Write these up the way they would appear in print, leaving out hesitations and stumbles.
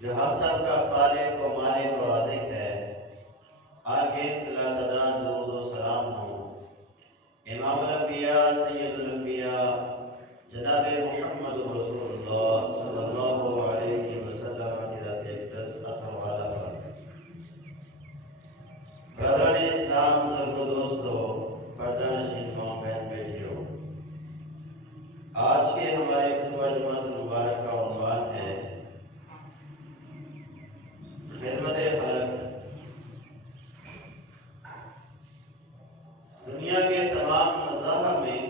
جو ہم سب کا خالق و مالک و رازق ہے، آگے تلاتدان درود و سلام ہوں امام الانبیاء سید الانبیاء جناب محمد رسول اللہ صلی اللہ علیہ وسلم کی ذات اقدس اطہر والا پر۔ برادران اسلام، بزرگ و دوستو، پردہ نشین ماں بہن بیٹیوں، آج کے ہمارے خطبہ جمعہ مبارک کا عنوان ہے خدمت خلق۔ دنیا کے تمام مذاہب میں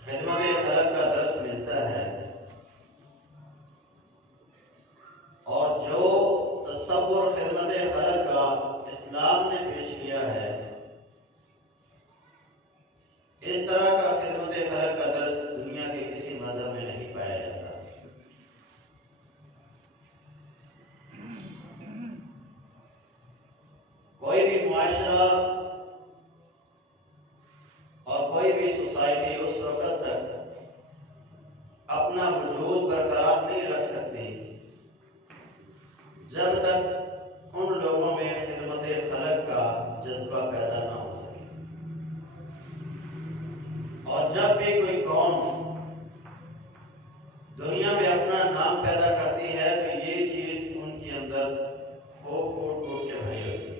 خدمت خلق کا درس ملتا ہے، اور جو تصور خدمت خلق کا اسلام نے پیش کیا ہے، اس طرح کا خدمت خلق کا درس دنیا کے کسی مذہب میں نہیں پایا جاتا۔ کوئی بھی معاشرہ اور کوئی بھی سوسائٹی اس وقت تک اپنا وجود برقرار نہیں رکھ سکتی جب تک ان لوگوں میں خدمت خلق کا جذبہ پیدا نہ ہو سکے۔ اور جب بھی کوئی قوم دنیا میں اپنا نام پیدا کرتی ہے تو یہ چیز ان کے اندر خوب پھوٹ پھوٹ کے بھری ہوتی ہے،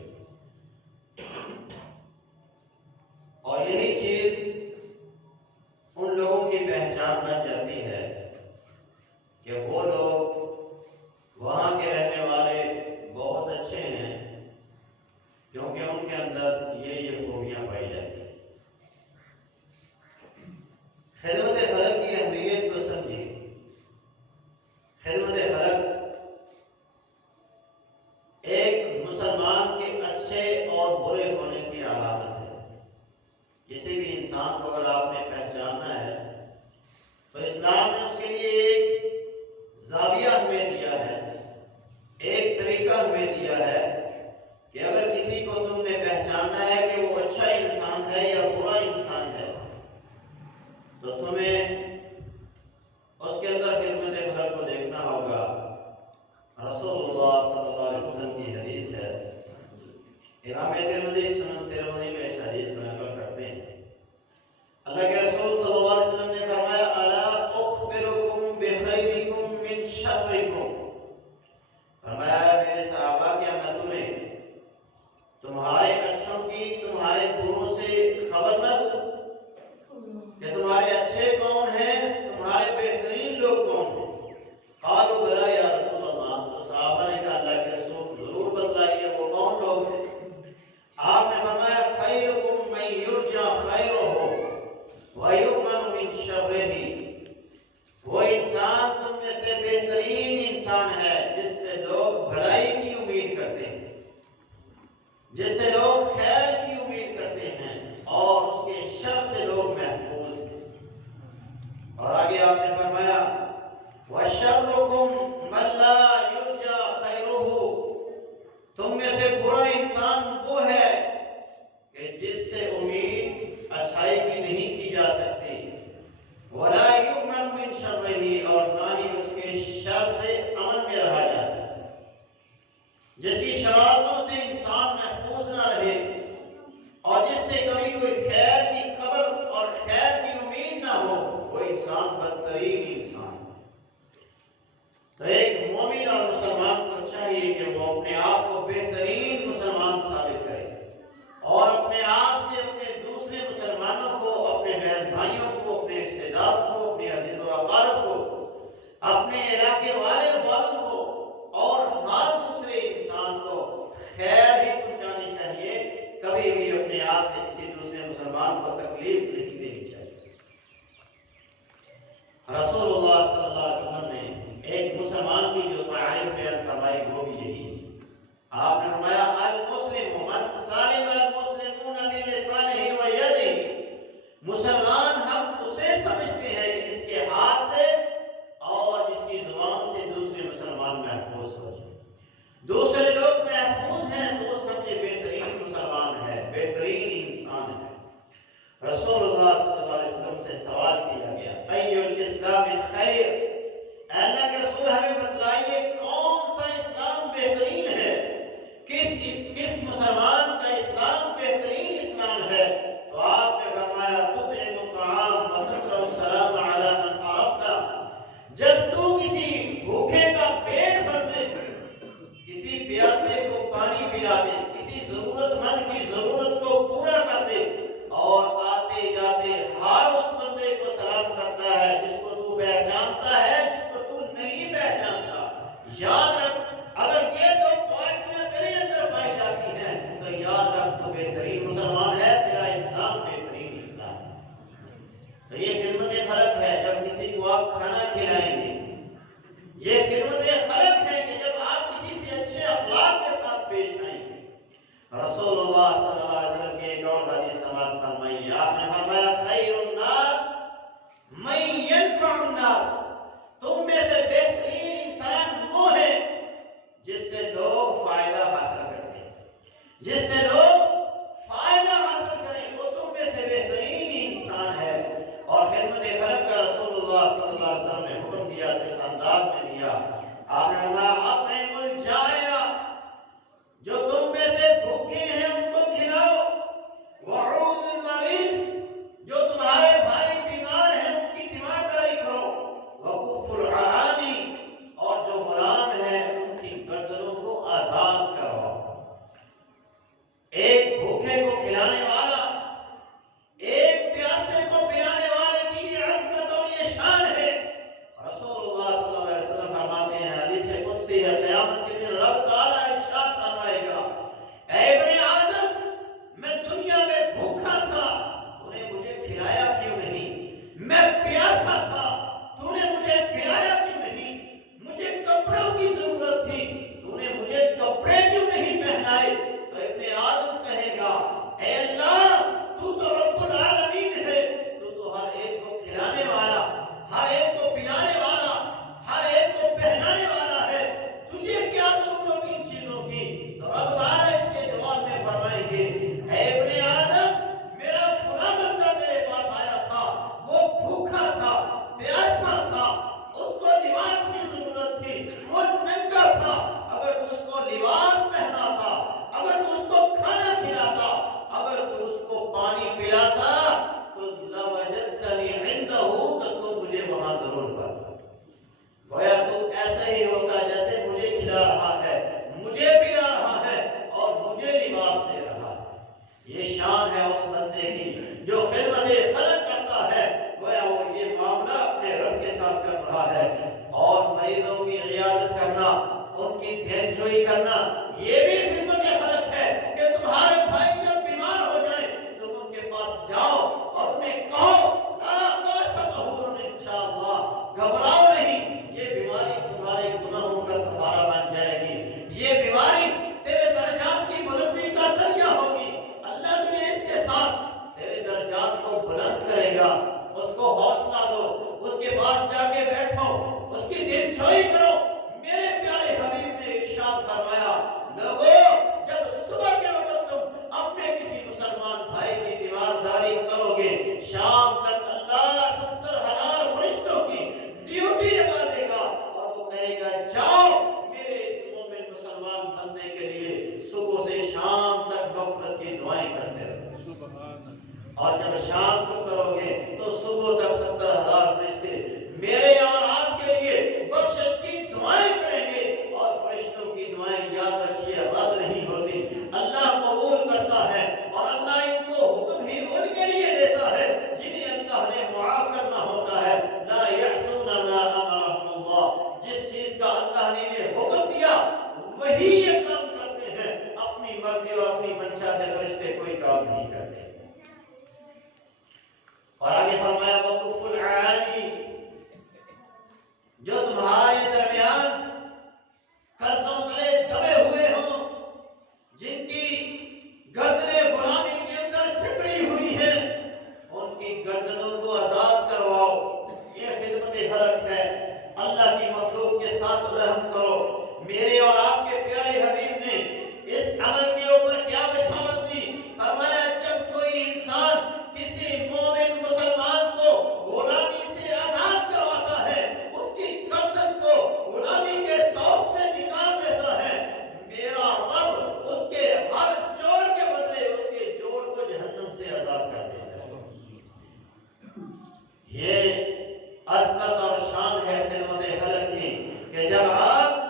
اور یہی چیز ان لوگوں کی پہچان بن جاتی ہے کہ وہ لوگ وہاں کے رہنے والے بہت اچھے ہیں، کیونکہ ان کے اندر یہ خوبیاں پائی جاتی ہیں۔ خدمت خلق کی اہمیت کو سمجھیں۔ خدمت خلق ایک مسلمان کے اچھے اور برے ہونے کی علامت ہے۔ کسی بھی انسان کو اگر آپ نے پہچاننا ہے تو اسلام نے اس کے لیے ایک زاویہ ہمیں دیا ہے، ایک طریقہ ہمیں دیا ہے کہ اگر کسی کو تم نے پہچاننا ہے کہ وہ اچھا انسان ہے یا برا انسان ہے تو تمہیں اس کے اندر خدمت خلق کو دیکھنا ہوگا۔ رسول اللہ صلی اللہ علیہ وسلم کی حدیث ہے، امام ترمذی سنن ترمذی میں اس حدیث کو نقل کرتے ہیں۔ اللہ کے رسول صلی اللہ علیہ وسلم نے فرمایا الا اخبرکم بخیرکم من شرکم، فرمایا میرے صحابہ کیا میں تمہیں تمہارے اچھوں کی تمہارے بروں سے خبر نہ دوں کہ تمہارے اچھے کون ہیں، تمہارے بہترین لوگ کون ہیں؟ قالوا بلا یا رسول اللہ، تو صحابہ نے کہا اللہ کے رسول ضرور بتلائیے وہ کون لوگ ہیں؟ آپ نے فرمایا خیرکم من یرجى خیرہ ویؤمن من شرہ، وہ انسان تم میں سے بہترین انسان ہے جس سے لوگ بھلائی کی امید کرتے ہیں، جس سے لوگ خیر کی امید کرتے ہیں اور اس کے شر سے لوگ محفوظ ہیں۔ اور آگے آپ نے فرمایا وَشَرُّكُمْ مَنْ لَا يُرْجَى خَيْرُهُ، تم میں سے برا انسان وہ ہے کہ جس سے امید اچھائی کی نہیں کی جا سکتی، وَلَا يُؤْمَنُ مِنْ شَرِّهِ، اور نہ ہی اس کے شر سے امن میں رہا جا سکتا، جس کی شرارتوں سے انسان محفوظ نہ رہے اور جس سے کبھی کوئی خیر کی خبر اور خیر کی امید نہ ہو، وہ انسان بدترین انسان ہے۔ تو ایک مومن اور مسلمان کو چاہیے کہ وہ اپنے آپ کو بہترین مسلمان ثابت کرے اور اپنے آپ سے اپنے دوسرے مسلمانوں کو، اپنے بہن بھائیوں کو، اپنے رشتہ دار کو، اپنے عزیز و اقارب کو، اپنے علاقے والوں کو اور ہر دوسرے انسان کو خیر ہی پہنچانی چاہیے، کبھی بھی اپنے آپ سے کسی دوسرے مسلمان کو تکلیف نہیں دینی چاہیے۔ رسول اللہ صلی اللہ علیہ وسلم نے ایک مسلمان کی جو تعریف بیان فرمائی وہ بھی یہی ہے۔ آپ نے فرمایا المسلم من سالم المسلمون من لسانہ و یدہ، مسلمان ہم اسے سمجھتے ہیں کہ جس کے ہاتھ سے اور جس کی زبان سے دوسرے مسلمان محفوظ ہو جائے۔ دوسرے لوگ محفوظ ہیں تو وہ سمجھے بہترین مسلمان ہے، بہترین انسان ہے۔ رسول اللہ صلی اللہ علیہ وسلم سے سوال کیا گیا ای الاسلام خیر، پہچانتا ہے جس کو تو نہیں پہچانتا. یاد رکھ اگر یہ دو پارٹیاں تیرے اندر پائی جاتی ہیں تو یاد رکھ تو بہترین مسلمان ہے, تیرا اسلام بہترین اسلام ہے. تو یہ خدمت خلق ہے جب کسی کو آپ کھانا کھلائیں گے. یہ خدمت خلق ہے کہ جب آپ کسی سے اچھے اخلاق کے ساتھ پیش آئیں گے. رسول اللہ صلی اللہ علیہ وسلم کے ایک اور حدیث سماعت فرمائیے. آپ نے فرمایا خیر الناس من ينفع الناس, تم میں سے بہترین انسان وہ ہے جس سے لوگ فائدہ حاصل کرتے ہیں. جس سے لوگ فائدہ حاصل کریں وہ تم میں سے بہترین انسان ہے. اور خدمت خلق کا رسول اللہ صلی اللہ علیہ وسلم نے حکم دیا تو اس انداز میں دیا. آپ نے فرمایا اطعم الجائع, جو تم میں سے بھوکے ہیں ان کو کھلاؤ. وعود المریض, جو تمہارے بھائی بیمار ہیں ان کی تیمارداری کرو. وکف العانی, اور جو غلام ہیں ان کی گردنوں کو آزاد کرو. ایک بھوکے کو کھلانے والا, ایک پیاسے کو پلانے والے کی یہ عظمت اور یہ شان ہے. رسول اللہ صلی اللہ علیہ وسلم فرماتے ہیں, حدیث قدسی ہے, قیامت کے دن رب تعالیٰ ارشاد فرمائے گا, اے ابن آدم میں دنیا میں بھوکا تھا تو نے مجھے کھلایا کیوں نہیں؟ میں پیاسا تھا تو نے مجھے پلایا کیوں نہیں؟ مجھے کپڑوں کی ضرورت تھی تو نے مجھے کپڑے کیوں نہیں پہنائے؟ تو ابن آدم کہے گا, اے اللہ تو رب العالمین ہے, تو ہر ایک کو کھلانے والا, ہر ایک کو پلانے والا, ہر ایک کو پہنانے والا ہے, تجھے کیا ضرورت ان چیزوں کی؟ تو رب تعالیٰ اس کے جواب میں فرمائیں گے, اے ابن آدم میرا فلاں بندہ میرے پاس آیا تھا, وہ بھوکا تھا, پیاسا تھا, اس کو لباس کی ضرورت تھی, وہ ننگا تھا. اگر تو اس کو لباس پہناتا, اگر تو اس کو کھانا کھلاتا, اگر تو اس کو پانی پلاتا تو لوجدتنی عنده, تو مجھے وہاں ضرور پاتا. گویا تو ایسا ہی ہوتا جیسے مجھے کھلا رہا ہے, مجھے پلا رہا ہے اور مجھے لباس دے رہا ہے. یہ شان ہے اس بندے کی جو خدمت خلق کرتا ہے. گویا وہ یہ معاملہ اپنے رب کے ساتھ کر رہا ہے. اور مریضوں کی عیادت کرنا, ان کی دل جوئی کرنا, یہ بھی خدمت خلق ہے کہ تمہارے بھائی جب بیمار ہو جائیں تم ان کے پاس جاؤ اور انہیں کہو لا باسطہور انشاءاللہ, گھبراؤ نہیں, یہ بیماری تمہارے گناہوں کا کفارہ بن جائے گی, یہ بیماری تیرے درجات کی بلندی کا ذریعہ ہوگی. اللہ تجھے اس کے ساتھ تیرے درجات کو بلند کرے گا. اس کو حوصلہ دو, اس کے پاس جا کے بیٹھو, اس کی دل جوئی کرو. میرے پیارے حبیب نے ارشاد فرمایا, لوگوں جب صبح کے وقت تم اپنے کسی مسلمان بھائی کی تیمارداری کرو گے, شام تک اللہ 70,000 فرشتوں کی ڈیوٹی لگا دے گا اور وہ کہے گا جاؤ میرے اس مومن مسلمان بندے کے لیے صبح سے شام تک غفلت کی دعائیں کرتے رہو. اور جب شام کو کرو گے تو صبح تک 70,000 فرشتے میرے اور آپ کے لیے بخشش کی دعائیں کریں گے. اور فرشتوں کی دعائیں یاد رکھیے رد نہیں ہوتی, اللہ قبول کرتا ہے. اور اللہ ان کو حکم ہی ان کے لیے دیتا ہے جنہیں اللہ نے معاف کرنا ہوتا ہے. لا یعصون ما امرهم اللہ, جس چیز کا اللہ نے انہیں حکم دیا وہی یہ کام کرتے ہیں. اپنی مرضی اور اپنی منشا سے فرشتے کوئی کام نہیں کرتے. اور آگے فرمایا وقف العانی, جو تمہارے درمیان قرضوں تلے دبے ہوئے ہوں, جن کی گردنیں غلامی کے اندر جکڑی ہوئی ہیں, ان کی گردنوں کو آزاد کرواؤ. یہ خدمت خلق ہے. اللہ کی مخلوق کے ساتھ رحم کرو. میرے اور آپ کے پیارے حبیب نے اس عمل کے اوپر کیا بشارت دی؟ فرمایا جب کوئی انسان کسی مومن مسلمان کو غلامی سے آزاد کرواتا ہے, اس کی گردن کو غلامی کے توق سے نکال دیتا ہے, میرا رب اس کے ہر جوڑ کے بدلے اس کے جوڑ کو جہنم سے آزاد کر دیتا ہے. یہ عظمت اور شان ہے خدمت خلق کی کہ جب آپ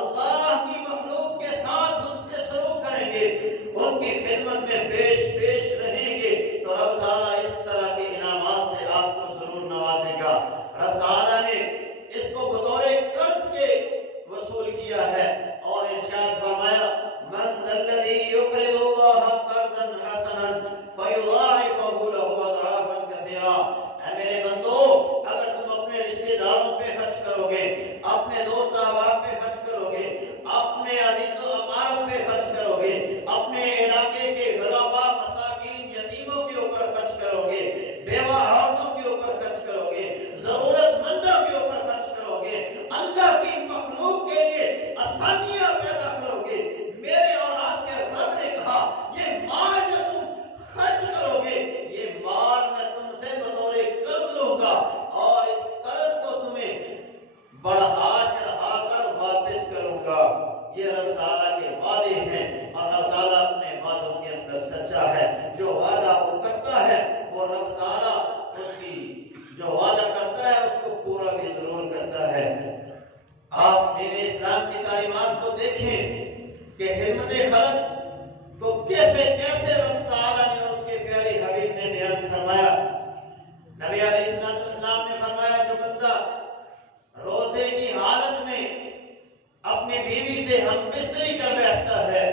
اللہ کی مخلوق کے ساتھ حسن سلوک کریں گے, ان کی خدمت میں پیش رہیں گے, تو رب تعالیٰ اس طرح کے انعامات سے آپ کو ضرور نوازے گا. رب تعالیٰ نے اپنے دوست احباب پہ خرچ کرو گے، اپنے عزیز و اقارب پہ خرچ کرو گے، اپنے علاقے کے غرباء مساکین یتیموں کے اوپر خرچ کرو گے، بیوہ عورتوں کے اوپر خرچ کرو گے، ضرورت مندوں کے اوپر خرچ کرو گے، اللہ کی مخلوق کے لیے آسانیاں پیدا کرو گے، میرے اور آپ کے رب نے کہا یہ مال جو تم خرچ کرو گے، یہ مال میں تم سے بطور قرض لوں گا اور اس قرض کو تمہیں بڑھا چڑھا کر واپس کروں گا۔ یہ رب تعالیٰ کے وعدے ہیں اور رب تعالیٰ اپنے وعدوں کے اندر سچا ہے۔ جو وعدہ وہ کرتا ہے وہ رب تعالیٰ اس کی جو وعدہ کرتا ہے اس کو پورا بھی ضرور کرتا ہے۔ آپ دین اسلام کی تعلیمات کو دیکھیں کہ خدمت خلق کو کیسے کیسے رب تعالیٰ نے اور اس کے پیارے حبیب نے بیان فرمایا۔ نبی علیہ السلام نے فرمایا جو بندہ روزے کی حالت میں اپنی بیوی سے ہم بستری کر بیٹھتا ہے،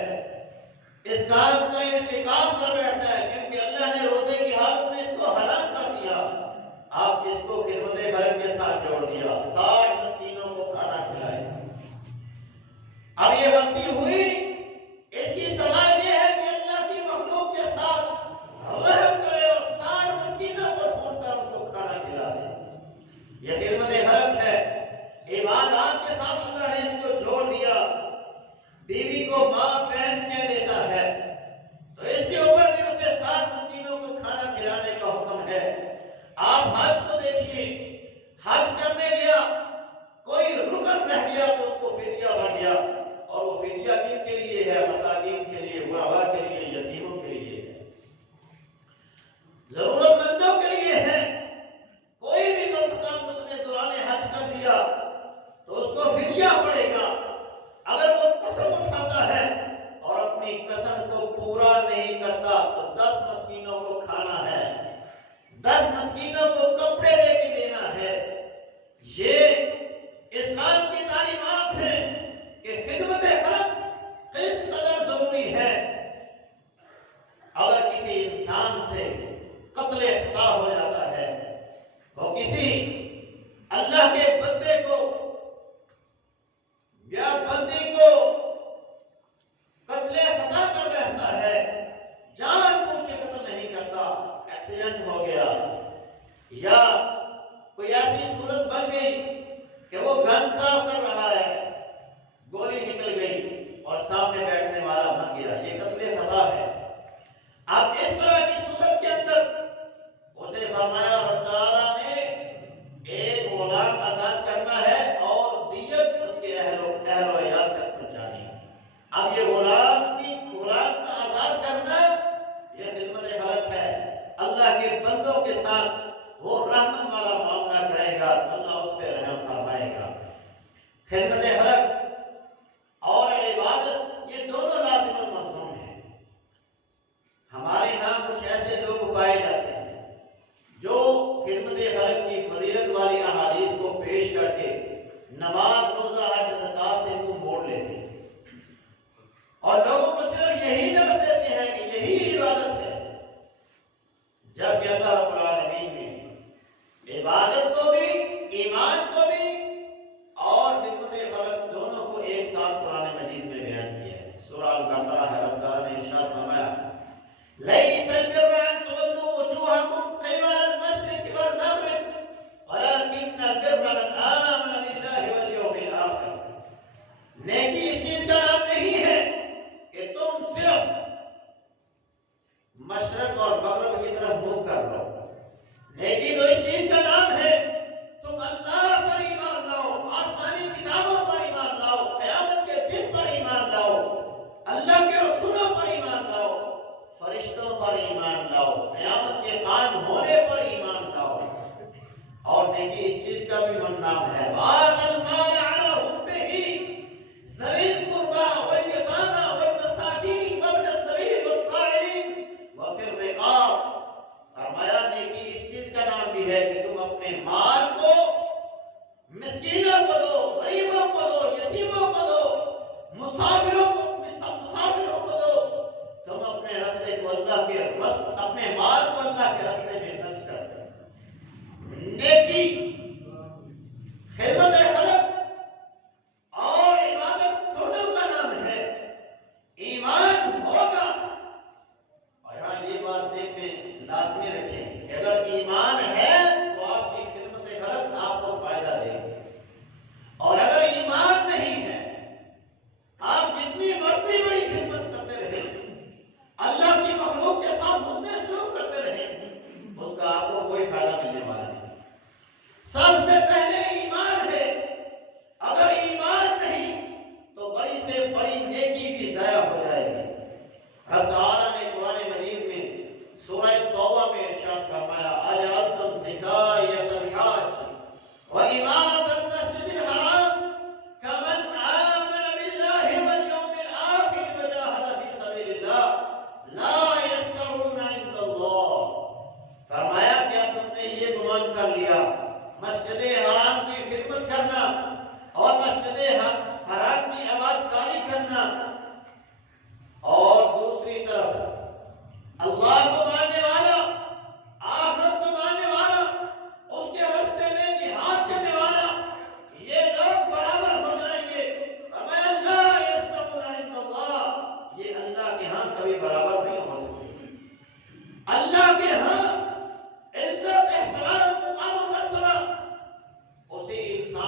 اس کام کا ارتکاب کر بیٹھتا ہے کیونکہ اللہ نے روزے کی حالت میں اس کو حرام کر دیا، آپ اس کو خدمت خلق کے ساتھ جوڑ دیا، 60 مسکینوں کو کھانا کھلائے۔ اب یہ غلطی ہوئی، اس کی سزا یہ ہے کہ اللہ کی مخلوق کے ساتھ رحم کرے اور 60 مسکینوں کو ڈھونڈ کر ان کو کھانا کھلا دے۔ یہ خدمت خلق ہے، عبادات کے ساتھ اللہ نے اس کو جوڑ دیا۔ بیوی کو ماں بہن کہہ دیتا ہے تو اس کے اوپر بھی اسے 60 مسکینوں کو کھانا کھلانے کا حکم ہے۔ آپ حج کو دیکھیے، حج کرنے گیا، کوئی رکن رہ گیا تو اس کو فدیہ بن گیا، اور وہ فدیہ کن کے لیے ہے؟ مساکین کے لیے، غرباء کے لیے، یتیموں کے لیے ہے، ضرورت مندوں کے لیے ہے۔ کوئی بھی غلط کام اس نے دوران حج کر دیا تو اس کو فدیہ پڑے گا۔ اگر وہ قسم اٹھاتا ہے اور اپنی قسم کو پورا نہیں کرتا تو 10 مسکینوں کو کھانا ہے، 10 مسکینوں کو کپڑے دے کے دینا ہے۔ یہ اسلام کی تعلیمات ہیں کہ خدمت خلق کس قدر ضروری ہے۔ اگر کسی انسان سے قتل خطا ہو جاتا ہے، وہ کسی اللہ کے بندے کو یا بندی کو قتل خطا کر بیٹھتا ہے، جان بوجھ کے قتل نہیں کرتا، ایکسیڈنٹ ہو گیا یا کوئی ایسی صورت بن گئی کہ وہ گن صاف کر رہا ہے، گولی نکل گئی اور سامنے بیٹھنے والا مر گیا، یہ قتل خطا ہے۔ اب اس طرح کی صورت کے اندر اسے فرمایا رب تعالیٰ نے ایک غلام آزاد کرنا ہے اور دیت اس کے اہل و عیال تک پہنچانی ہے۔ اب یہ غلام کا آزاد کرنا یہ خدمت خلق ہے۔ اللہ کے بندوں کے ساتھ وہ رحمت والا معاملہ کرے گا، اللہ اس پہ رحم فرمائے گا۔ خدمت خلق اور عبادت یہ دونوں لازم و ملزوم ہیں۔ ہمارے ہاں کچھ ایسے لوگ پائے جاتے ہیں جو خدمت خلق کی فضیلت والی احادیث کو پیش کر کے نماز، روزہ، حج، زکات سے منہ موڑ لیتے ہیں اور لوگوں کو صرف یہی درس دیتے ہیں کہ یہی عبادت ہے، جبکہ اللہ رب العالمین نے عبادت کو بھی، ایمان کو بھی اور خدمت خلق دونوں کو ایک ساتھ قرآن مجید میں بیان کیا ہے۔ سورہ البقرہ ہے، رب تعالیٰ نے ارشاد فرمایا لَيْسَ الْبِرَّ أَن تُوَلُّوا وُجُوهَكُمْ قِبَلَ الْمَشْرِقِ وَالْمَغْرِبِ وَلَكِنَّ الْبِرَّ مَنْ آمَنَ بِاللَّهِ وَالْيَوْمِ الْآخِرِ۔ نیکی اس چیز کا نام نہیں ہے کہ تم صرف مشرق اور مغرب کی طرف منہ کر لو، نیکی تو اس چیز کا نام ہے تم اللہ پر ایمان لاؤ، آسمانی کتابوں پر ایمان لاؤ، قیامت کے دن پر ایمان لاؤ، اللہ کے رسولوں پر ایمان لاؤ، فرشتوں پر ایمان لاؤ، قیامت کے قائم ہونے پر ایمان لاؤ۔ اور نیکی اس چیز کا بھی نام ہے وَآتَ الْمَالَ عَلَىٰ حُبِّهِ ذَوِي الْقُرْبَىٰ وَالْيَتَامَىٰ وَالْمَسَاكِينِ وَابْنَ السَّبِيلِ وَالسَّائِلِينَ وَفِي الرِّقَابِ۔ فرمایا نیکی اس چیز کا نام بھی ہے کہ تم اپنے مال کو مسکینوں کو دو، غریبوں کو دو، یتیموں کو دو، مسافروں کو دو، تم اپنے راستے کو اللہ کے اپنے مال کو اللہ کے راستے میں خرچ کرتے ہیں۔ نیکی خدمت خلق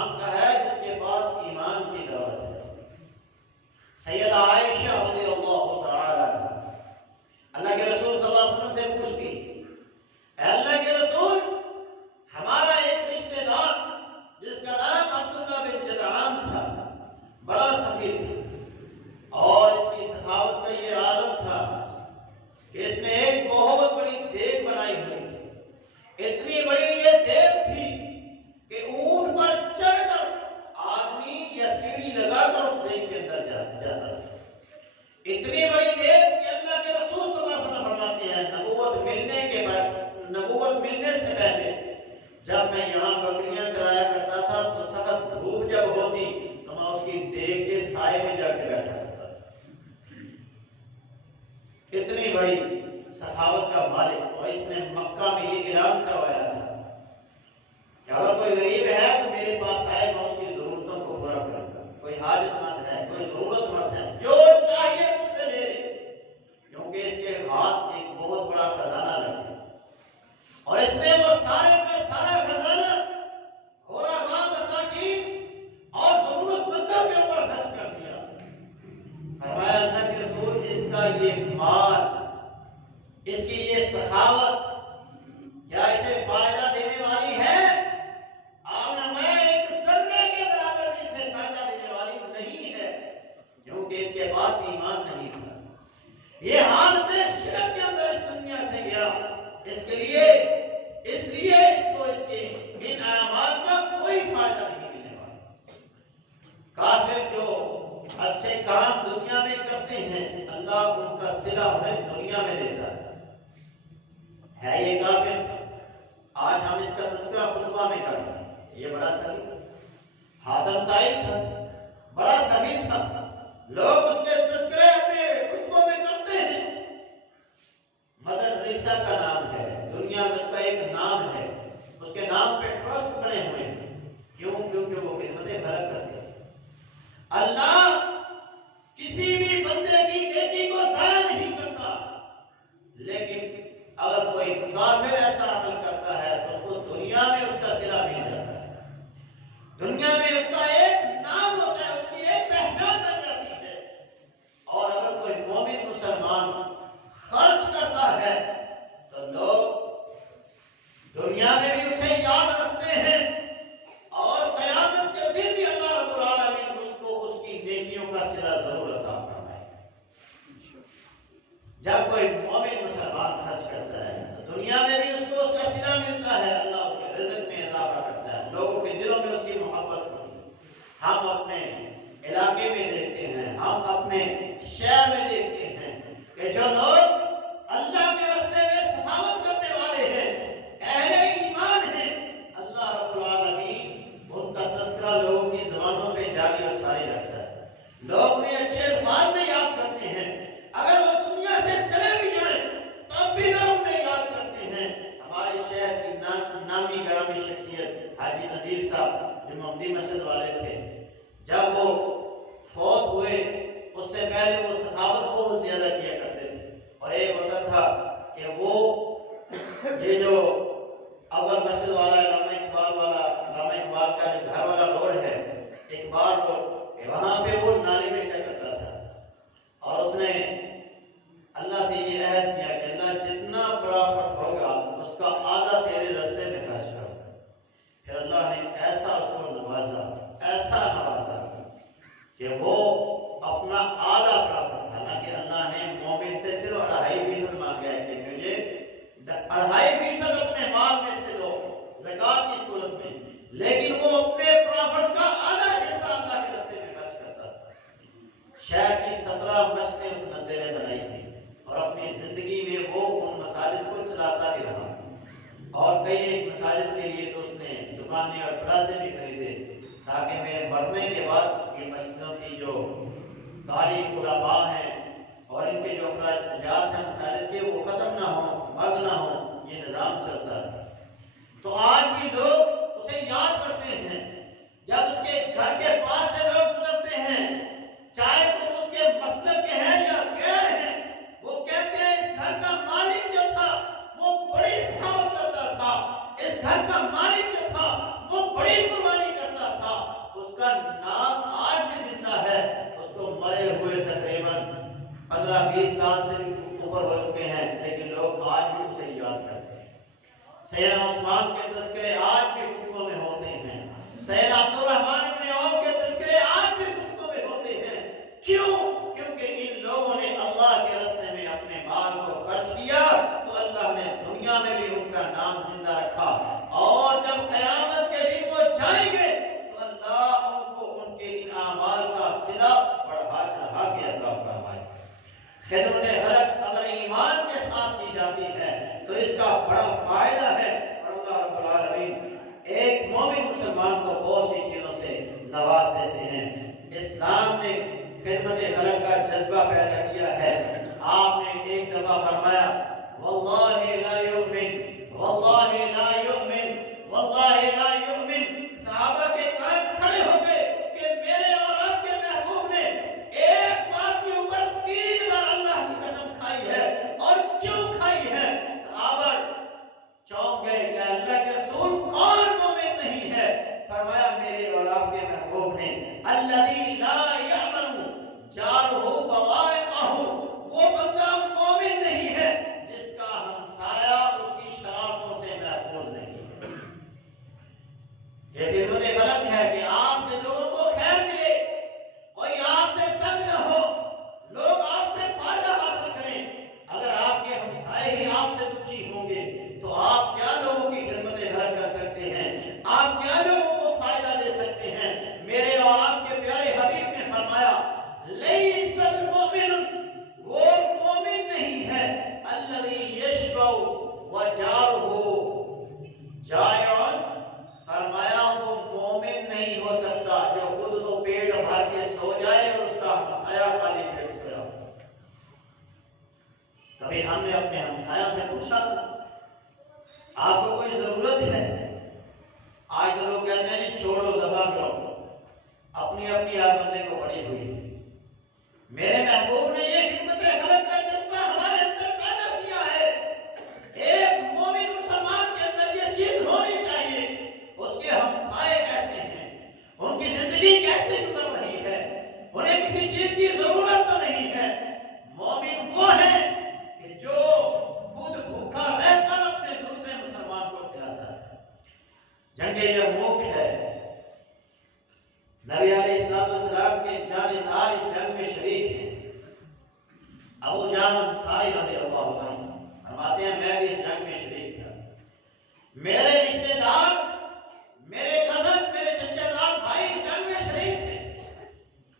نام کا ہے جس کے پاس ایمان کی دولت ہے۔ سیدہ عائشہ رضی اللہ تعالی عنہ اللہ کے رسول صلی اللہ علیہ وسلم سے پوچھتی، اے اللہ کے رسول، ہمارا ایک رشتہ دار جس کا نام عبداللہ بن جدعان تھا، بڑا سخی تھا، اور اس کی سخاوت کا یہ عالم تھا کہ اس نے ایک بہت بڑی دیگ بنائی ہوئی تھی۔ اتنی بڑی یہ دیگ تھی کہ اونٹ پر چڑھ کر آدمی یا سیڑھی لگا کر اس دیگ کے اندر جاتا تھا۔ اتنی بڑی دیگ کہ اللہ کے رسول صلی اللہ علیہ وسلم فرماتے ہیں نبوت ملنے سے پہلے جب میں یہاں بکریاں چرایا کرتا تھا تو سخت دھوپ جب ہوتی تو میں اس کی دیگ کے سائے میں جا کے بیٹھا کرتا تھا۔ اتنی بڑی سخاوت کا مالک، اور اس نے مکہ میں یہ اعلان کروایا تھا کہ اگر کوئی غریب ہے تو میرے پاس آئے، میں اس کی ضرورتوں کو پورا کروں گا۔ کوئی حاجت مند ہے، کوئی ضرورت مند ہے، جو چاہیے مجھ سے لے لے، کیونکہ اس کے ہاتھ ایک بہت بڑا خزانہ لگا، اور اس نے وہ سارے کا سارا خزانہ غرباء، مساکین اور ضرورت مندوں کے اوپر خرچ کر دیا۔ فرمایا اللہ کے رسول، اس کا یہ مال، اس کی یہ سخاوت کیا اسے فائدہ دینے والی ہے؟ آپ نے میں ایک ذرے کے برابر بھی اسے فائدہ دینے والی نہیں ہے، کیونکہ اس کے پاس ایمان نہیں تھا۔ یہ حالت شرک کے اندر اس دنیا سے گیا، اس لیے اس کو اس کے ان اعمال کا کوئی فائدہ نہیں ملنے والا۔ کافر جو اچھے کام دنیا میں کرتے ہیں، اللہ ان کا صلہ انہیں دنیا میں دیتا ہے یہ کافر تھا۔ آج ہم اس کا تذکرہ خطبہ میں کر رہے ہیں۔ یہ بڑا سخی تھا، حاتم طائی تھا، بڑا سخی تھا، لوگ اس کے تذکرے اپنے خطبوں میں کرتے ہیں۔ مدر ٹریسا کا نام ہے، دنیا میں اس کا ایک نام ہے، اس کے نام پہ ٹرسٹ بنے ہوئے ہیں۔ کیوں؟ کیونکہ وہ خدمت خلق کرتے ہیں۔ اللہ کسی بھی بندے کی نیکی کو ضائع نہیں کرتا، لیکن اگر کوئی کافر ایسا عمل کرتا ہے تو اس کو دنیا میں اس کا صلہ مل جاتا ہے، دنیا میں اس کا ایک نام ہوتا ہے، اس کی ایک پہچان بن جاتی ہے۔ اور اگر کوئی مومن مسلمان خرچ کرتا ہے تو لوگ دنیا میں بھی اسے یاد رکھتے ہیں، اور قیامت کے دن بھی اللہ رب العالمین اس کو اس کی نیکیوں کا صلہ ضرور عطا فرمائے۔ جب کوئی مومن مسلمان خرچ کرتا ہے تو دنیا میں بھی اس کو اس کا صلہ ملتا ہے، اللہ اس کے رزق میں اضافہ کرتا ہے، لوگوں کے دلوں میں اس کی محبت ہوتی ہے۔ ہم اپنے علاقے میں دیکھتے ہیں، ہم اپنے شہر میں دیکھتے ہیں کہ جو لوگ اللہ کے راستے میں سخاوت کرنے والے ہیں، اہل ایمان ہیں، اللہ رب العالمین ان کا تذکرہ لوگوں کی زبانوں پہ جاری اور ساری رکھتا ہے۔ لوگ انہیں اچھے الفاظ میں یاد کرتے ہیں، اگر وہ دنیا سے چلے بھی جائیں تب بھی لوگ انہیں یاد کرتے ہیں۔ ہمارے شہر کی نامی گرامی شخصیت حاجی نذیر صاحب جو محمدی مسجد والے تھے، جب وہ فوت ہوئے اس سے پہلے وہ سخاوت بہت زیادہ کیا کرتے تھے، اور ایک وقت تھا کہ وہ یہ جو اول مسجد والا علامہ اقبال کا جو گھر والا روڈ ہے، اقبال روڈ، وہاں پہ وہ نالی بیچا کرتا تھا، اور اس نے اللہ سے یہ عہد کیا کہ اللہ جتنا پرافٹ ہوگا اس کا آدھا تیرے راستے میں خرچ کروں۔ پھر اللہ نے ایسا اس کو نوازا، ایسا نوازا کہ وہ اپنا آدھا پرافٹ، حالانکہ اللہ نے مومن سے صرف 2.5% مانگا ہے کہ مجھے 2.5% اپنے مال میں سے دو زکوٰۃ کی صورت میں، لیکن وہ اپنے پرافٹ کا آدھا حصہ اللہ کے راستے میں خرچ کرتا تھا۔ شہر کی 17 مسجدیں اس بندے نے بنائی تھی، اور اپنی زندگی میں وہ ان مساجد کو چلاتا بھی رہا، اور کئی ایک مساجد کے لیے تو اس نے دکانیں اور پلازے بھی خریدے تاکہ میرے مرنے کے بعد یہ مسجدوں کی جو تاریخ علماء ہیں اور ان کے جو اخراجات ہیں مساجد کے وہ ختم نہ ہوں، بند نہ ہوں، یہ نظام چلتا ہے۔ تو آج بھی لوگ اسے یاد کرتے ہیں، جب اس کے گھر کے پاس سے لوگ گزرتے ہیں، چاہے وہ اس کے مسلک کے ہیں یا غیر ہیں، وہ کہتے ہیں اس گھر کا مالک جو تھا وہ بڑی سخاوت کرتا تھا، اس گھر کا مالک جو تھا وہ بڑی قربانی کرتا تھا، 15-20 سال سے بھی اوپر ہو چکے ہیں، لیکن لوگ آج بھی اسے یاد کرتے ہیں۔ سیدنا عثمان کے تذکرے آج بھی خطبوں میں ہوتے ہیں، سیدنا عبد الرحمن بن عوف کے تذکرے آج بھی خطبوں میں ہوتے ہیں۔ کیوں؟ کیونکہ ان لوگوں نے اللہ کے راستے میں اپنے مال کو خرچ کیا تو اللہ نے دنیا میں بھی ان کا نام زندہ رکھا، اور جب قیامت کے دن وہ جائیں گے تو اللہ ان کو ان کے ان اعمال کا صلہ بڑھا چڑھا کے عطا فرمائے۔ خدمت خلق اگر ایمان کے ساتھ کی جاتی ہے تو اس کا بڑا فائدہ ہے، اور اللہ رب العالمین ایک مومن مسلمان کو بہت سی چیزوں سے نواز دیتے ہیں۔ اسلام نے خدمت خلق کا جذبہ پیدا کیا ہے۔ آپ نے ایک دفعہ فرمایا واللہ لا یؤمن، واللہ لا یؤمن، واللہ لا یؤمن۔ صحابہ کے کان کھڑے ہو گئے کہ میرے اور آپ کے محبوب نے ایک بات کے اوپر 3 بار اللہ کی قسم کھائی ہے، اور کیوں کھائی ہے؟ صحابہ چونک گئے کہ اللہ کے رسول کون مومن نہیں ہے؟ فرمایا میرے اور آپ کے محبوب نے الذی لا یأمن جارہ بوائقہ، وہ بندہ مومن نہیں ہے جس کا ہمسایہ اس کی شرارتوں سے محفوظ نہیں ہے۔ یہ خدمت خلق ہے کہ آپ سے لوگوں کو خیر ملے، کوئی آپ سے تنگ نہ ہو، لوگ آپ سے فائدہ حاصل کریں۔ اگر آپ کے ہمسائے ہی آپ سے دکھی ہوں گے تو آپ کیا لوگوں کی خدمت خلق کر سکتے ہیں؟ آپ کیا لوگوں کو فائدہ دے سکتے ہیں؟ میرے اور آپ کے پیارے حبیب نے فرمایا لیس المؤمن، وہ مومن نہیں ہے الذی یشبع وجارہ جائع، فرمایا وہ مومن نہیں ہو سکتا جو خود تو پیٹ بھر کے سو جائے اور اس کا ہمسایہ خالی پیٹ سویا ہو۔ کبھی ہم نے اپنے ہمسایہ سے پوچھا آپ کو کوئی ضرورت ہے؟ آج تو لوگ کہتے ہیں جی چھوڑو دفع کرو، اپنی اپنی ہر بندے کو پڑی ہوئی۔ میرے محبوب نے یہ خدمت خلق کا جذبہ ہمارے اندر پیدا کیا ہے۔ ایک مومن مسلمان کے اندر یہ چیز ہونی چاہیے، اس کے ہمسائے کیسے ہیں، ان کی زندگی کیسے گزر رہی ہے، انہیں کسی چیز کی ضرورت تو نہیں ہے۔ مومن وہ ہے کہ جو خود بھوکا رہ کر اپنے دوسرے مسلمان کو کھلاتا ہے۔ جنگ یرموک ہے، نبی علیہ السلام کے جانثار اس جنگ میں شریک ہیں۔ ابو جان انصاری رضی اللہ عنہ فرماتے ہیں میں بھی اس جنگ میں شریک تھا، میرے رشتہ دار، میرے کزن، میرے چچا زاد بھائی اس جنگ میں شریک تھے۔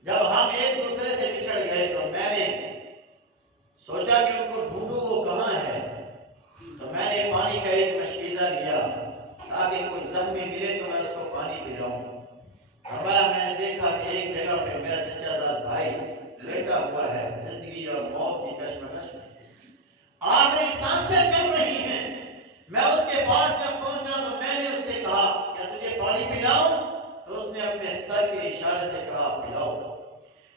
جب ہم ایک دوسرے سے بچھڑ گئے تو میں نے سوچا کہ ان کو ڈھونڈوں وہ کہاں ہے، تو میں نے پانی کا ایک مشکیزہ لیا تاکہ کوئی زخمی ملے تو میں اس کو پانی پلاؤں۔ فرمایا میں نے دیکھا کہ ایک جگہ پہ میرا چچا زاد بھائی لیٹا ہوا ہے، زندگی اور موت کی کشمکش میں آخری سانسیں چل رہی ہیں۔ میں اس کے پاس جب پہنچا تو میں نے اس سے کہا کیا تجھے پانی پلاؤں؟ تو اس نے اپنے سر کے اشارے سے کہا پلاؤ۔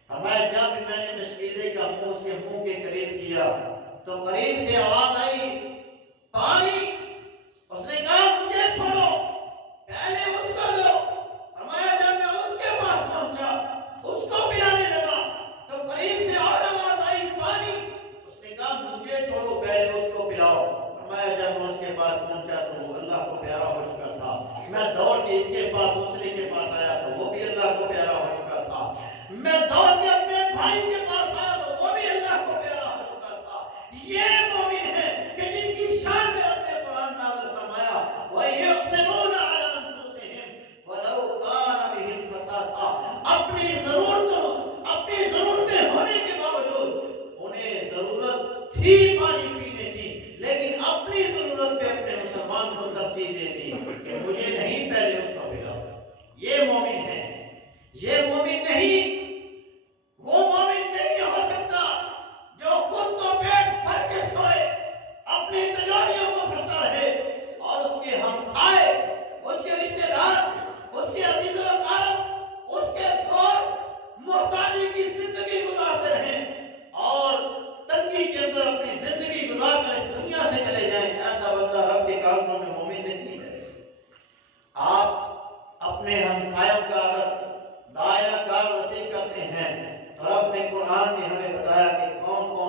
فرمایا جب میں نے مشکیزے کا منہ اس کے منہ کے قریب کیا تو قریب سے آواز آئی پانی۔ اس نے کہا مجھے چھوڑو، پہلے اس کو دو۔ فرمایا جب میں اس کے پاس پہنچا اس کو پلانے لگا تو قریب سے اور آواز آئی پانی۔ اس نے کہا مجھے چھوڑو، پہلے اس کو پلاؤ۔ فرمایا جب میں اس کے پاس پہنچا تو وہ اللہ کو پیارا ہو چکا تھا۔ میں دوڑ کے اس کے پاس دوسرے کے پاس آیا تو وہ بھی اللہ کو پیارا ہو چکا تھا۔ میں دوڑ کے اپنے بھائی کے پاس آیا تو وہ بھی اللہ کو پیارا ہو چکا تھا۔ یہ مومن ہے کہ جن کی شان میں رب نے قرآن نازل فرمایا وَيُحْسِنُونَ عَلَىٰ أَنفُسِهِمْ وَلَوْ كَانَ بِهِمْ خَصَاصَةٌ، اپنی ضرورتیں ہونے کے باوجود انہیں ضرورت تھی پانی پینے کی، لیکن اپنی ضرورت پہ اپنے مسلمان کو ترجیح دے دی کہ مجھے نہیں، پہلے اس کو پلاؤ۔ یہ مومن ہے۔ یہ مومن نہیں، وہ مومن نہیں ہو سکتا جو خود تو پیٹ بھر کے سوئے، اپنی تجاریوں کو پھرتا رہے اور اس کے ہمسائے، اس کے رشتہ دار، اس کے عزیز و اقارب، اس کے دوست محتاجی کی زندگی گزارتے رہیں اور تنگی کے اندر اپنی زندگی گزار کر اس دنیا سے چلے جائیں۔ ایسا بندہ رب کے کاغذوں میں مومن نہیں ہے۔ آپ اپنے ہمسایوں کا اگر دائرہ کار وسیع کرتے ہیں تو رب نے قرآن میں ہمیں بتایا کہ کون کون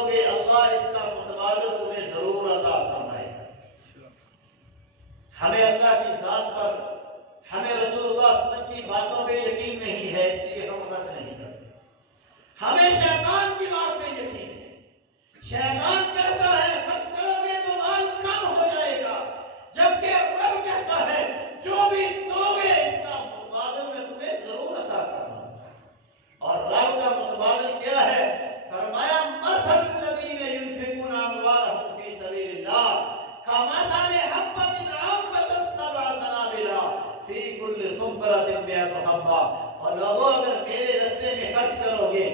کرو گے اللہ اس کا متبادل تمہیں ضرور عطا فرمائے گا۔ ہمیں اللہ کی ذات پر، ہمیں رسول اللہ صلی اللہ علیہ وسلم کی باتوں پہ یقین نہیں ہے، اس لیے ہم خرچ نہیں کرتے۔ ہمیں شیطان کی بات پہ یقین ہے، شیطان کہتا ہے خرچ کرو گے تو مال کم ہو جائے گا، جبکہ رب کہتا ہے جو بھی دو گے اس کا متبادل میں تمہیں ضرور عطا کروں گا۔ اور رب کا متبادل کیا ہے؟ فرمایا مثل الذین ينفقون اموالهم فی سبیل اللہ کمثل حبۃ انبتت سبع سنابل فی کل سنبلۃ مئۃ حبۃ۔ اور لوگوں اگر میرے راستے میں خرچ کرو گے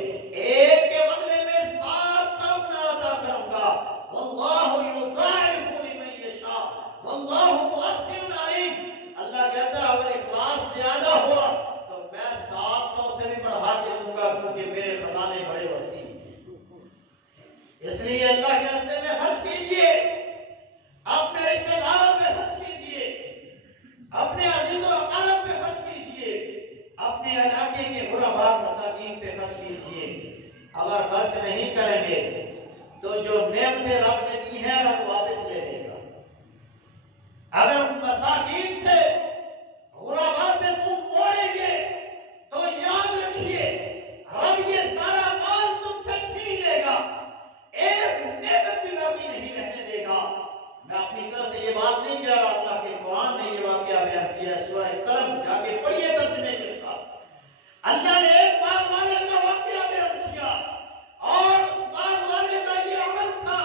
ایک کے بدلے میں 700 گنا عطا کروں گا، واللہ یضاعف لمن یشاء واللہ واسع علیم۔ اللہ کہتا ہے اگر اخلاص زیادہ ہوا تو میں 700 سے بھی بڑھا کے دوں گا، کیونکہ میرے خزانے بڑے وسیع ہیں۔ اس لیے اللہ کے راستے میں خرچ کیجئے، اپنے رشتہ داروں پہ خرچ کیجئے، اپنے عزیز و اقارب پہ خرچ کیجئے، اپنے علاقے کے غرباء مساکین پہ خرچ کیجئے۔ اگر خرچ نہیں کریں گے تو جو نعمتیں رب نے دی ہیں رب واپس لے لے گا۔ اگر مساکین سے غرباء سے منہ موڑیں گے تو یاد رکھیے رب یہ سارا مال تم سے چھین لے گا، ایک نعمت بھی باقی نہیں رہنے دے گا۔ میں اپنی طرف سے یہ بات نہیں کہہ رہا، اللہ کے قرآن نے یہ واقعہ بیان کیا ہے، سورہ قلم جا کے پڑھیے ترجمے کے ساتھ۔ اللہ نے ایک باغ والے کا واقعہ بیان کیا، اور اس باغ والے کا یہ عمل تھا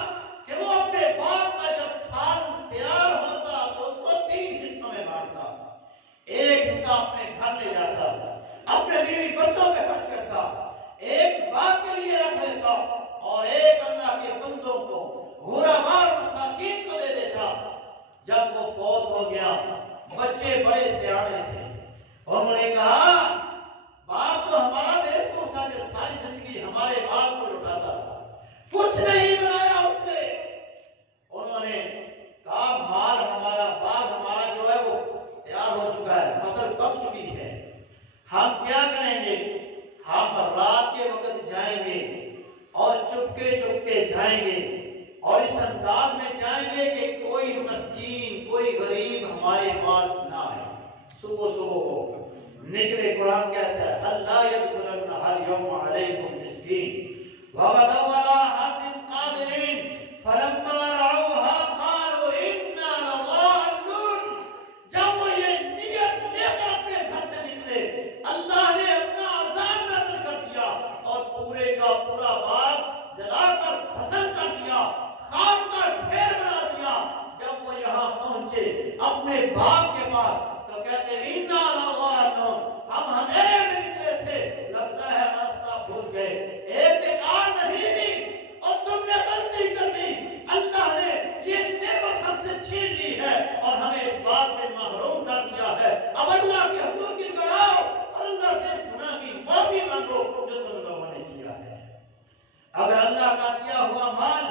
کہ وہ اپنے باغ کا جب پھل تیار ہوتا تو اس کو 3 حصوں میں بانٹتا۔ ایک حصہ اپنے گھر لے جاتا، اپنے بیوی بچوں پہ خرچ کرتا، ایک باغ کے لیے رکھ لیتا، اور ایک اللہ کے بندوں کو غرباء مساکین کو دے دیتا۔ جب وہ فوت ہو گیا بچے بڑے سیانے تھے، انہوں نے کہا باپ تو ہمارا بیوقوف تھا جو ساری زندگی ہمارے مال کو لٹاتا تھا، کچھ نہیں بنایا اس نے۔ انہوں نے کہا مال ہمارا، باغ ہمارا جو ہے وہ تیار ہو چکا ہے، فصل پک چکی ہے، ہم کیا کریں گے؟ ہم رات کے وقت جائیں گے اور چپکے جائیں گے، اور اس انداز میں جائیں گے کہ کوئی مسکین کوئی غریب ہمارے پاس نہ آئے۔ صبح ہو نکلے، قرآن کہتا ہے اللہ یدخلن ہر یوم علیکم مسکین وغدوا علی حرد قادرین فلما رعوها قالوا انا لضالون۔ جب وہ یہ نیت لے کر اپنے گھر سے نکلے اللہ نے اپنا عذاب نازل کر دیا اور پورے کا پورا باغ جلا کر بھسم کر دیا، خاک کا ڈھیر بنا دیا۔ جب وہ یہاں پہنچے اپنے باغ کے پاس تو کہتے انا لضالون، ہم اندھیرے میں نکلے تھے، لگتا ہے راستہ بھول گئے، ایک نے کہا نہیں دی اور تم نے غلطی کر دی، اللہ نے یہ نعمت ہم سے چھین لی ہے اور ہمیں اس بات سے محروم کر دیا ہے۔ اب اللہ کے حقوق کی گڑاؤ اور اللہ سے اس گناہ کی معافی مانگو جو تم لوگوں نے کیا ہے۔ اگر اللہ کا دیا ہوا مال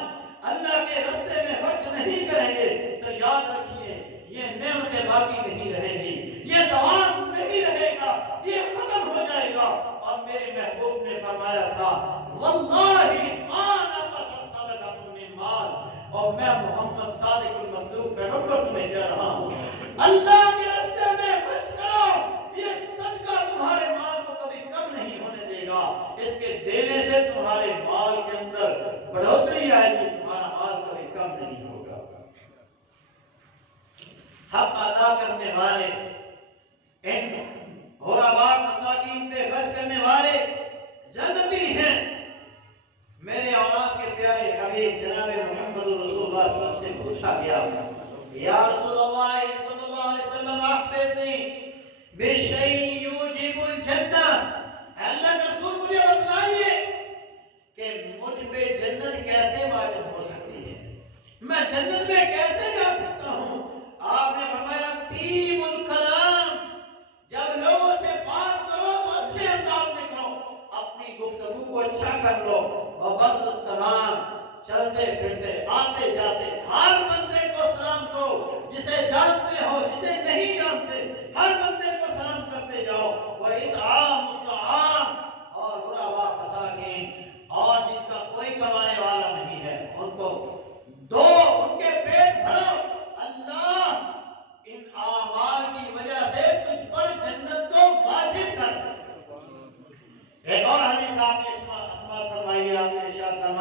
اللہ کے راستے میں خرچ نہیں کریں گے تو یاد رکھیے یہ نعمتیں باقی نہیں رہیں گی، یہ دوام نہیں رہے گا، یہ ختم ہو جائے گا۔ اور میرے محبوب نے فرمایا تھا واللہ ما نقص صدقۃ من مال، اور میں محمد صادق المصدوق پیغمبر تمہیں کہہ رہا ہوں اللہ کے راستے میں خرچ کرو، یہ صدقہ تمہارے مال کو کبھی کم نہیں ہونے دے گا، اس کے دینے سے تمہارے مال کے اندر بڑھوتری آئے گی، تمہارا مال کبھی کم نہیں ہوگا۔ حق ادا کرنے والے، ان غرباء مساکین پہ خرچ کرنے والے جنتی ہیں۔ میرے اولاد کے پیارے حبیب جناب محمد رسول اللہ صلی اللہ علیہ وسلم سے پوچھا گیا یا رسول اللہ صلی اللہ علیہ وسلم اخبرنی بشیء یوجب الجنہ، اللہ کے رسول مجھے بتلائیے کہ مجھ پہ جنت کیسے واجب ہو سکتی ہے، میں جنت میں کیسے جا سکتا ہوں؟ آپ نے فرمایا طیب الکلام، جب لوگوں سے بات کرو تو اچھے انداز میں کرو، اپنی گفتگو کو اچھا کر لو، وبدل السلام، چلتے پھرتے آتے جاتے ہر بندے کو سلام دو، جسے جانتے ہو جسے نہیں جانتے ہر بندے کو سلام کرتے جاؤ، وَإِطْعَامُ الطَّعَامِ، اور غرباء مساکین اور جن کا کوئی کمانے والا نہیں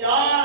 4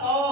100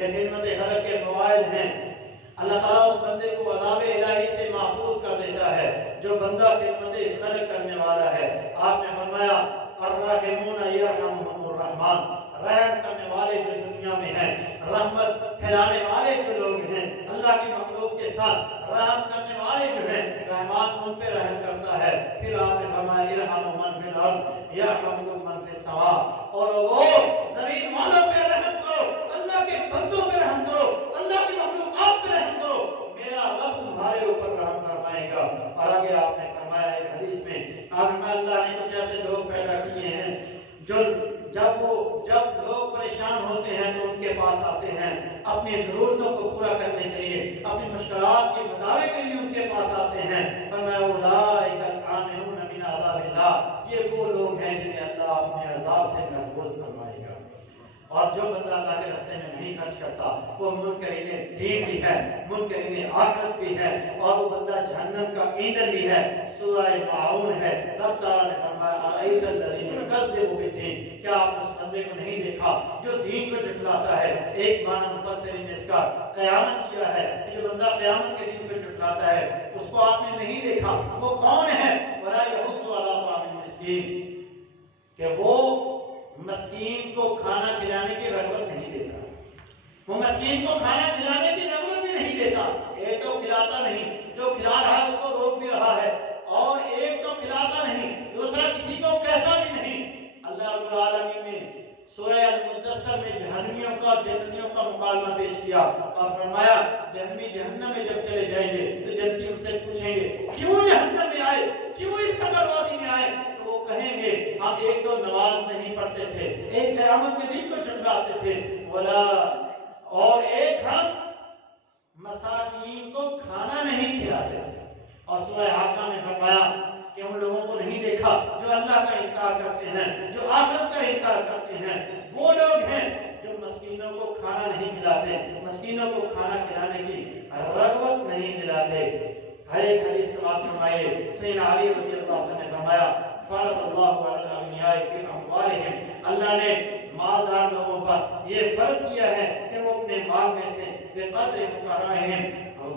یہ خدمت خلق کے فوائد ہیں۔ اللہ تعالیٰ اس بندے کو عذاب الہی سے محفوظ کر دیتا ہے جو بندہ خدمت خلق کرنے والا ہے۔ آپ نے فرمایا الراحمون یرحمہم الرحمن، رحم کرنے والے جو دنیا میں ہیں، رحمت پھیلانے والے جو لوگ ہیں، اللہ کی مخلوق کے ساتھ رحم کرنے والے جو ہیں، رحمان ان پہ رحم کرتا ہے۔ پھر آپ نے فرمایا ارحموا من فی الارض یرحمکم من فی السماء، اور لوگوں زمین والوں پہ رحم کرو، اللہ کے بندوں پہ رحم کرو، اللہ کی مخلوقات پہ رحم کرو، میرا رب تمہارے اوپر رحم فرمائے گا۔ اور آگے آپ نے فرمایا ایک حدیث میں، آپ نے اللہ نے کچھ ایسے لوگ پیدا کیے ہیں جو جب لوگ پریشان ہوتے ہیں تو ان کے پاس آتے ہیں اپنی ضرورتوں کو پورا کرنے کے لیے، اپنی مشکلات کے مداوے کے لیے ان کے پاس آتے ہیں۔ فرمایا اولئک الآمنون من عذاب اللہ، یہ وہ لوگ ہیں جنہیں اللہ اپنے عذاب سے محفوظ فرمائے گا۔ اور جو بندہ اللہ کے راستے میں نہیں خرچ کرتا وہ منکرین دین بھی ہے، منکرین آخرت بھی ہے، اور وہ بندہ جہنم کا ایندھن بھی ہے۔ سورہ معاون ہے، رب تعالیٰ نے فرمایا ارأیت الذی یکذب بالدین، کیا آپ نے اس بندے کو نہیں دیکھا جو دین کو جھٹلاتا ہے؟ ایک معنی مفسرین نے اس کا قیامت کیا ہے کہ جو بندہ قیامت کے دن کو جھٹلاتا ہے اس کو آپ نے نہیں دیکھا، وہ کون ہے؟ ولا یحض علی طعام المسکین، کہ وہ مسکین کو کھانا کھلانے کی رغبت نہیں دیتا، وہ مسکین کو کھانا کھلانے کی رغبت بھی نہیں دیتا۔ ایک تو کھلاتا نہیں، جو کھلا رہا ہے اس کو روک بھی رہا ہے، اور ایک تو کھلاتا نہیں، دوسرا کسی کو کہتا بھی نہیں۔ اللہ رب العالمین نے سورہ المدثر میں جہنمیوں کا اور جنتیوں کا مکالمہ پیش کیا اور فرمایا جہنمی جہنم میں جب چلے جائیں گے تو جنتی ان سے پوچھیں گے کیوں جہنم میں آئے، کیوں اس سقر وادی میں آئے؟ تو وہ کہیں گے ہم ایک تو نماز نہیں پڑھتے تھے، ایک قیامت کے دن کو جھٹلاتے تھے، اور ایک ہم مساکین کو کھانا نہیں کھلاتے تھے۔ اور سورہ حاقہ میں فرمایا کہ ان لوگوں کو نہیں دیکھا جو اللہ کا انکار کرتے ہیں، جو آخرت کا انکار کرتے ہیں، وہ لوگ ہیں جو مسکینوں کو کھانا نہیں کھلاتے، مسکینوں کو کھانا کھلانے کی رغبت نہیں دلاتے۔ ہر ایک حدیث سماعت فرمائے، سیدنا علی رضی اللہ عنہ نے فرمایا فرض اللہ علی الاغنیاء فی اموالہم، اللہ نے مالدار لوگوں پر یہ فرض کیا ہے کہ وہ اپنے مال میں سے بقدر فقرائہم،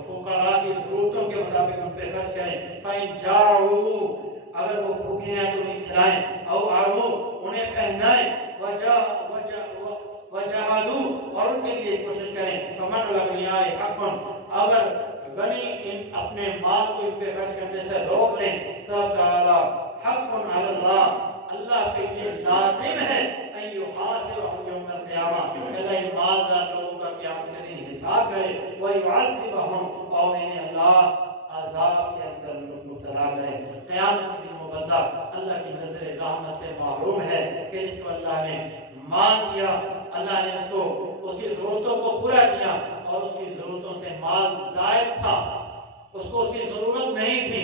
فقراء کی ضرورتوں کے مطابق ان پہ خرچ کریں۔ فَإِن جَاعُوا، اگر وہ بھوکے ہیں تو انہیں کھلائیں، او عَرُوا، انہیں پہنائیں، وَجَاهَدُوا، اور ان کے لیے کوشش کریں۔ فَمَنْ الْأَغْنِيَاءِ حَقٌّ، اگر غنی اپنے مال کو ان پہ خرچ کرنے سے روک لیں تو تعالی حق علی اللہ، اللہ پہ یہ لازم ہے ان یحاسبہم یوم القیامہ، اللہ مالدار لوگوں کا قیامت کے دن حساب کرے، ویعذبہم، اور انہیں اللہ عذاب کے اندر مبتلا کرے۔ قیامت کے دن وہ بندہ اللہ کی نظر رحمت سے محروم ہے کہ جس کو اللہ نے مال دیا، اللہ نے اس کو اس کی ضرورتوں کو پورا کیا، اور اس کی ضرورتوں سے مال زائد تھا، اس کو اس کی ضرورت نہیں تھی،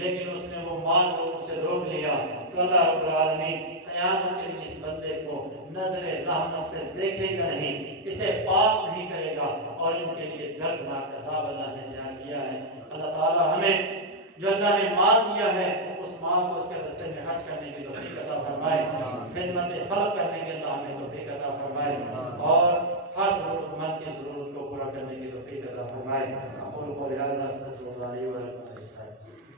لیکن اس نے وہ مال لوگوں سے روک لیا، تو اللہ رب العالمین قیامت کے دن اس بندے کو نظر رحمت سے دیکھے گا نہیں، اسے پاک نہیں کرے گا، اور ان کے لیے دردناک عذاب اللہ نے تیار کیا ہے۔ اللہ تعالی ہمیں جو اللہ نے مال دیا ہے اس مال کو اس کے راستے میں خرچ کرنے کی توفیق عطا فرمائے، خدمت خلق کرنے کے اللہ ہمیں